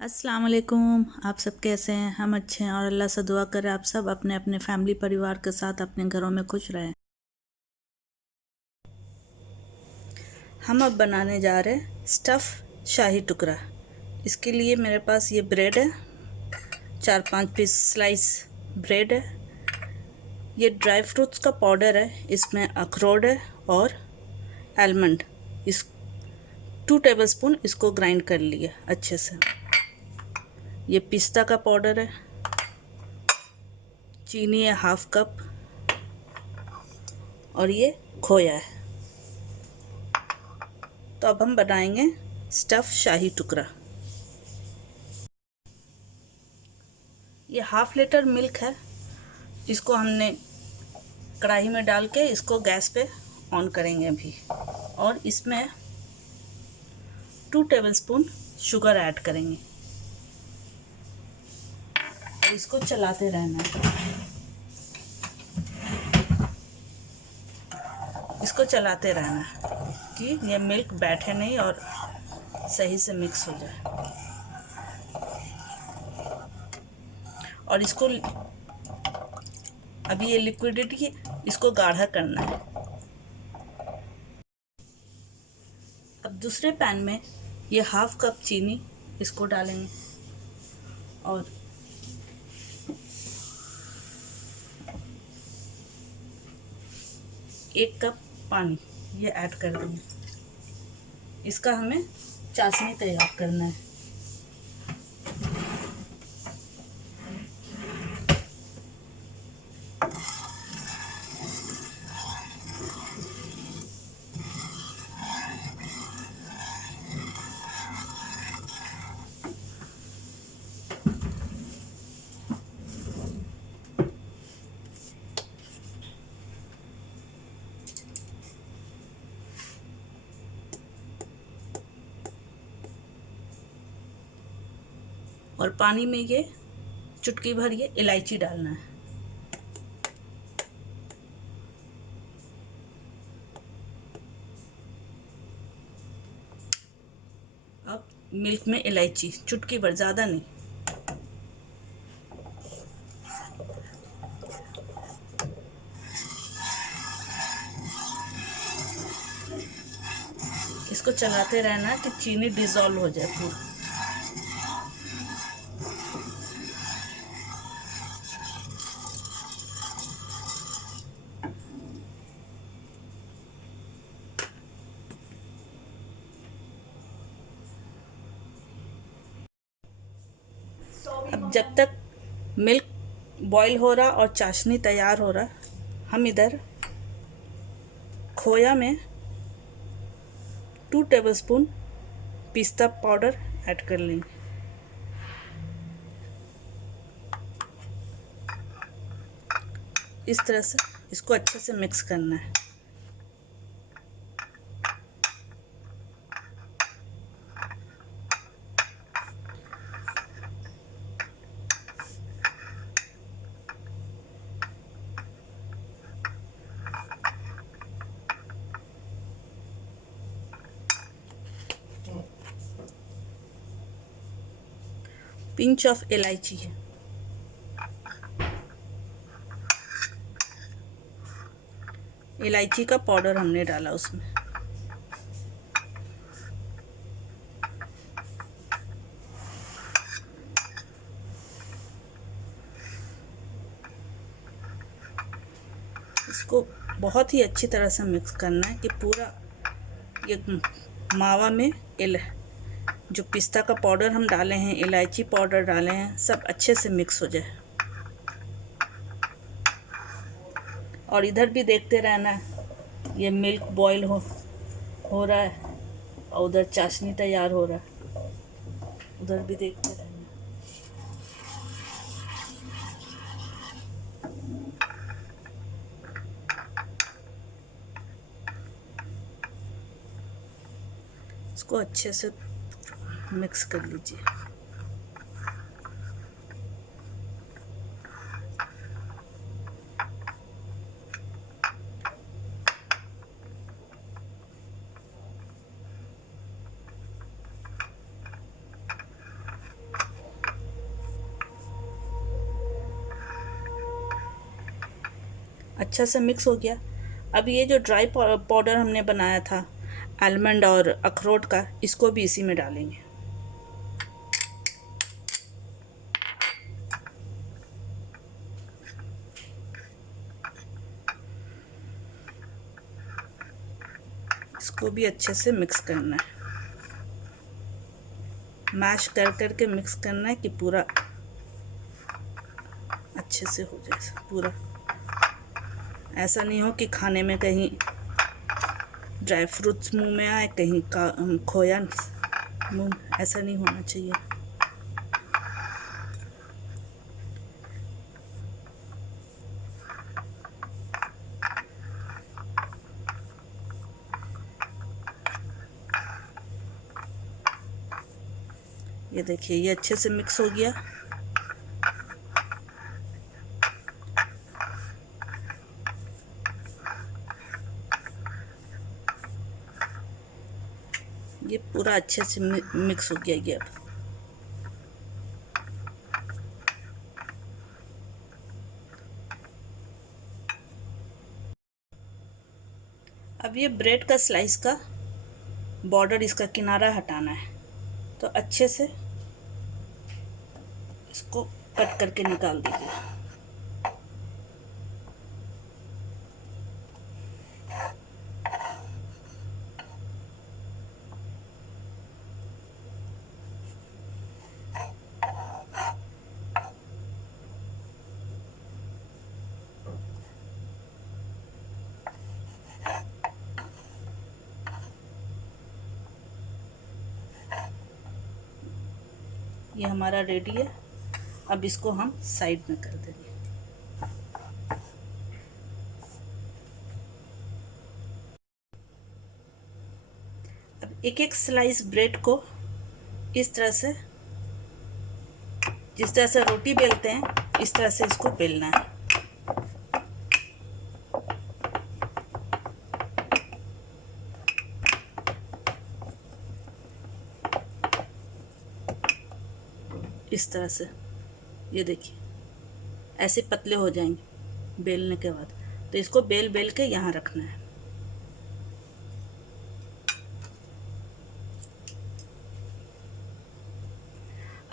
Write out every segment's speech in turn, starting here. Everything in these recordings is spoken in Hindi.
अस्सलाम वालेकुम। आप सब कैसे हैं? हम अच्छे हैं और अल्लाह से दुआ करें आप सब अपने अपने फैमिली परिवार के साथ अपने घरों में खुश रहें। हम अब बनाने जा रहे हैं स्टफ़ शाही टुकड़ा। इसके लिए मेरे पास ये ब्रेड है, 4-5 पीस स्लाइस ब्रेड है। ये ड्राई फ्रूट्स का पाउडर है, इसमें अखरोट है और आलमंड। इस 2 टेबलस्पून इसको ग्राइंड कर लिया अच्छे से। ये पिस्ता का पाउडर है, चीनी है 1/2 कप और ये खोया है। तो अब हम बनाएंगे स्टफ़ शाही टुकड़ा। ये 1/2 लीटर मिल्क है, इसको हमने कढ़ाई में डाल के इसको गैस पे ऑन करेंगे अभी। और इसमें 2 टेबलस्पून शुगर ऐड करेंगे और इसको चलाते रहना है। इसको चलाते रहना है कि ये मिल्क बैठे नहीं और सही से मिक्स हो जाए। और इसको अभी ये लिक्विडिटी इसको गाढ़ा करना है। अब दूसरे पैन में ये 1/2 कप चीनी इसको डालेंगे और 1 कप पानी ये ऐड कर देंगे। इसका हमें चाशनी तैयार करना है। और पानी में ये चुटकी भर ये इलायची डालना है। अब मिल्क में इलायची चुटकी भर, ज़्यादा नहीं। इसको चलाते रहना कि चीनी डिज़ोल्व हो जाए पूरा। अब जब तक मिल्क बॉईल हो रहा और चाशनी तैयार हो रहा, हम इधर खोया में 2 टेबलस्पून पिस्ता पाउडर ऐड कर लेंगे। इस तरह से इसको अच्छे से मिक्स करना है। पिंच ऑफ इलायची, इलायची का पाउडर हमने डाला उसमें। इसको बहुत ही अच्छी तरह से मिक्स करना है कि पूरा ये मावा में जो पिस्ता का पाउडर हम डाले हैं, इलायची पाउडर डाले हैं, सब अच्छे से मिक्स हो जाए। और इधर भी देखते रहना है, ये मिल्क बॉईल हो रहा है और उधर चाशनी तैयार हो रहा है, उधर भी देखते रहना। इसको अच्छे से मिक्स कर लीजिए। अच्छा से मिक्स हो गया। अब ये जो ड्राई पाउडर हमने बनाया था आलमंड और अखरोट का, इसको भी इसी में डालेंगे। इसको भी अच्छे से मिक्स करना है, मैश कर करके मिक्स करना है कि पूरा अच्छे से हो जाए पूरा। ऐसा नहीं हो कि खाने में कहीं ड्राई फ्रूट्स मुंह में आए, कहीं का खोया मुंह, ऐसा नहीं होना चाहिए। ये देखिए ये अच्छे से मिक्स हो गया। ये पूरा अच्छे से मिक्स हो गया ये। अब ये ब्रेड का स्लाइस का बॉर्डर, इसका किनारा हटाना है, तो अच्छे से इसको कट करके निकाल दीजिए। ये हमारा रेडी है। अब इसको हम साइड में कर देंगे। अब एक एक स्लाइस ब्रेड को इस तरह से, जिस तरह से रोटी बेलते हैं, इस तरह से इसको बेलना है। इस तरह से ये देखिए ऐसे पतले हो जाएंगे बेलने के बाद। तो इसको बेल बेल के यहाँ रखना है।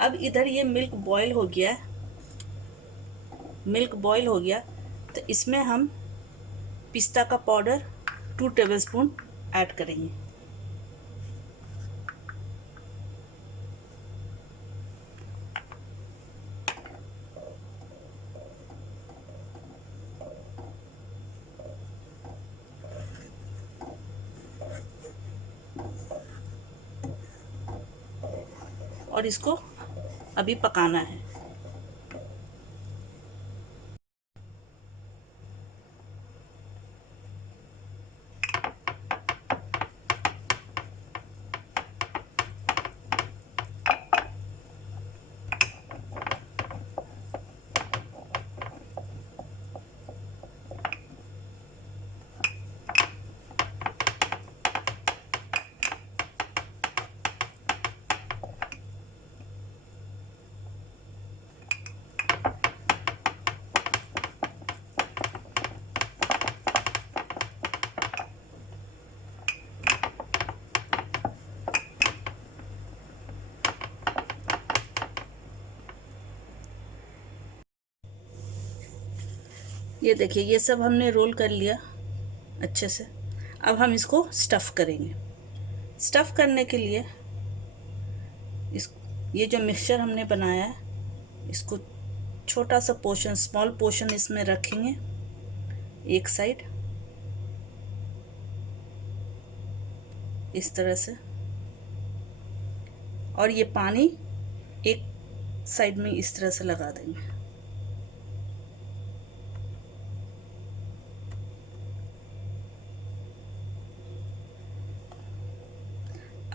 अब इधर ये मिल्क बॉईल हो गया है। मिल्क बॉईल हो गया तो इसमें हम पिस्ता का पाउडर 2 टेबलस्पून ऐड करेंगे। और इसको अभी पकाना है। ये देखिए ये सब हमने रोल कर लिया अच्छे से। अब हम इसको स्टफ़ करेंगे। स्टफ़ करने के लिए इस ये जो मिक्सचर हमने बनाया है, इसको छोटा सा पोर्शन, स्मॉल पोर्शन इसमें रखेंगे एक साइड, इस तरह से। और ये पानी एक साइड में इस तरह से लगा देंगे।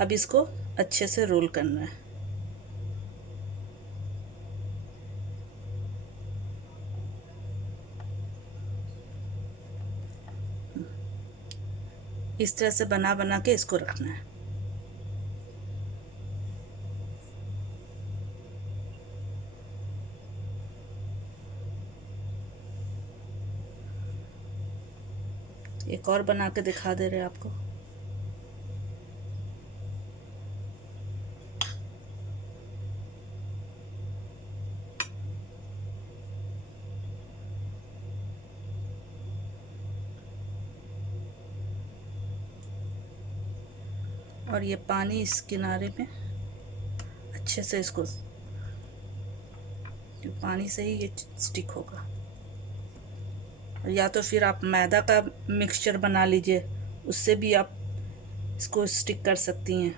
अब इसको अच्छे से रोल करना है। इस तरह से बना बना के इसको रखना है। एक और बना के दिखा दे रहे आपको। और ये पानी इस किनारे में अच्छे से इसको, पानी से ही ये स्टिक होगा। या तो फिर आप मैदा का मिक्सचर बना लीजिए, उससे भी आप इसको स्टिक कर सकती हैं।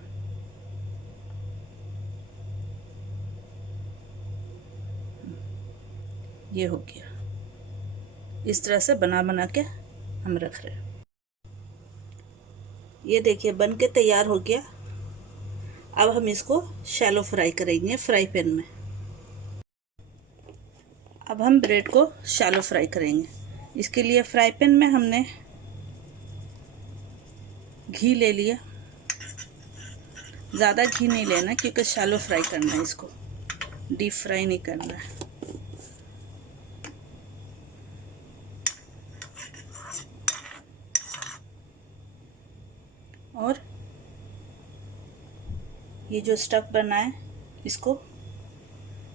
ये हो गया। इस तरह से बना बना के हम रख रहे हैं। ये देखिए बन के तैयार हो गया। अब हम इसको शैलो फ्राई करेंगे फ्राई पैन में। अब हम ब्रेड को शैलो फ्राई करेंगे। इसके लिए फ्राई पैन में हमने घी ले लिया। ज़्यादा घी नहीं लेना क्योंकि शैलो फ्राई करना है, इसको डीप फ्राई नहीं करना है। और ये जो स्टफ बना है इसको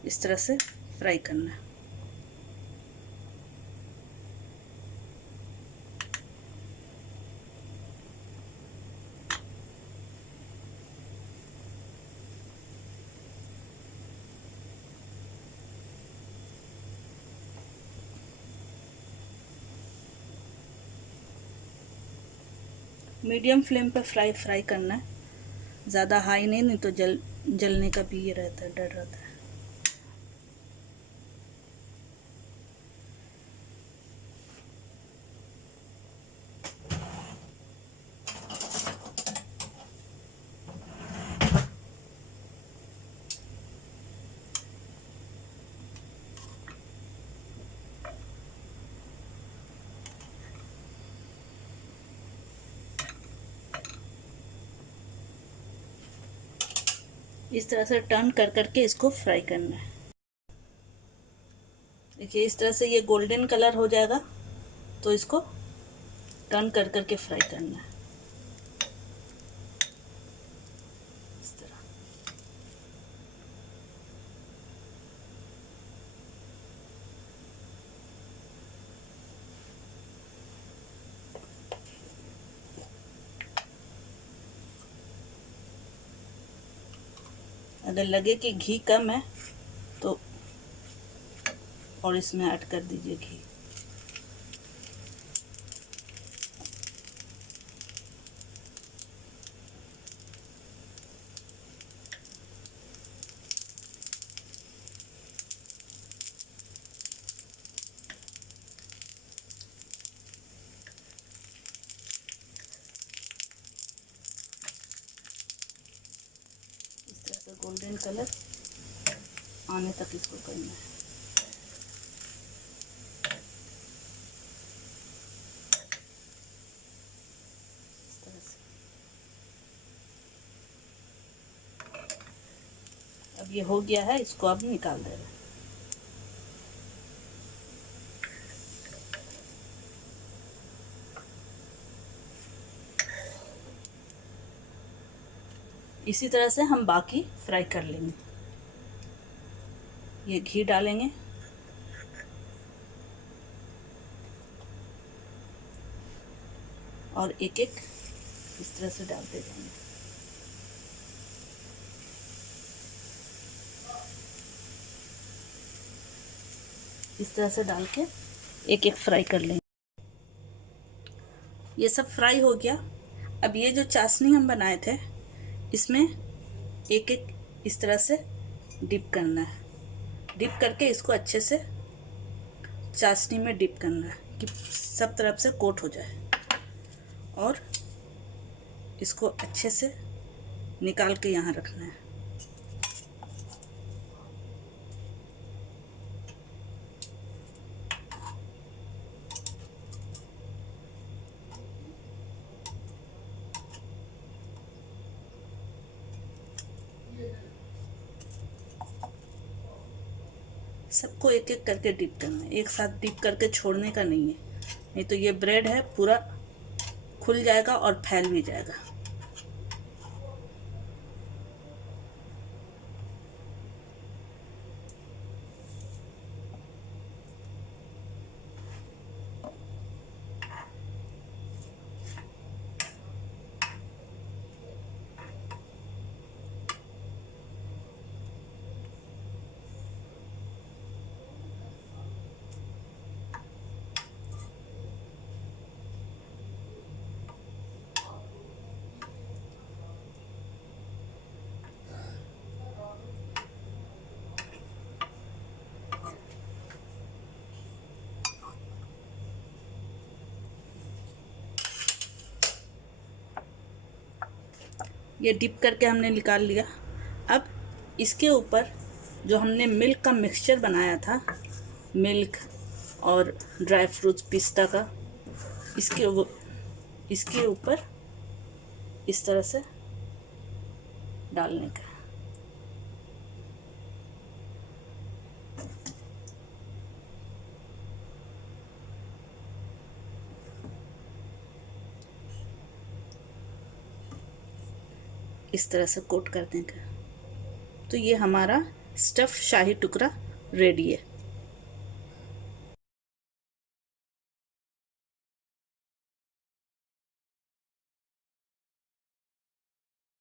इस तरह से फ्राई करना है। मीडियम फ्लेम पर फ्राई करना है, ज़्यादा हाई नहीं तो जलने का भी ये रहता है, डर रहता है। इस तरह से टर्न कर करके इसको फ्राई करना है। देखिए इस तरह से ये गोल्डन कलर हो जाएगा तो इसको टर्न कर करके फ्राई करना है इस तरह। अगर लगे कि घी कम है तो और इसमें ऐड कर दीजिए घी। इस तरह से गोल्डन कलर आने तक इसको करना है। अब ये हो गया है, इसको अब निकाल दे रहे हैं। इसी तरह से हम बाकी फ्राई कर लेंगे। ये घी डालेंगे और एक एक इस तरह से डालते जाएंगे। इस तरह से डाल के एक एक फ्राई कर लेंगे। ये सब फ्राई हो गया। अब ये जो चाशनी हम बनाए थे इसमें एक एक इस तरह से डिप करना है। डिप करके इसको अच्छे से चाशनी में डिप करना है कि सब तरफ से कोट हो जाए। और इसको अच्छे से निकाल के यहाँ रखना है। सबको एक एक करके डिप करना है, एक साथ डिप करके छोड़ने का नहीं है, नहीं तो ये ब्रेड है पूरा खुल जाएगा और फैल भी जाएगा। ये डिप करके हमने निकाल लिया। अब इसके ऊपर जो हमने मिल्क का मिक्सचर बनाया था, मिल्क और ड्राई फ्रूट्स पिस्ता का, इसके ऊपर इस तरह से डालने का। इस तरह से कोट कर देंगे। तो ये हमारा स्टफ़ शाही टुकड़ा रेडी है।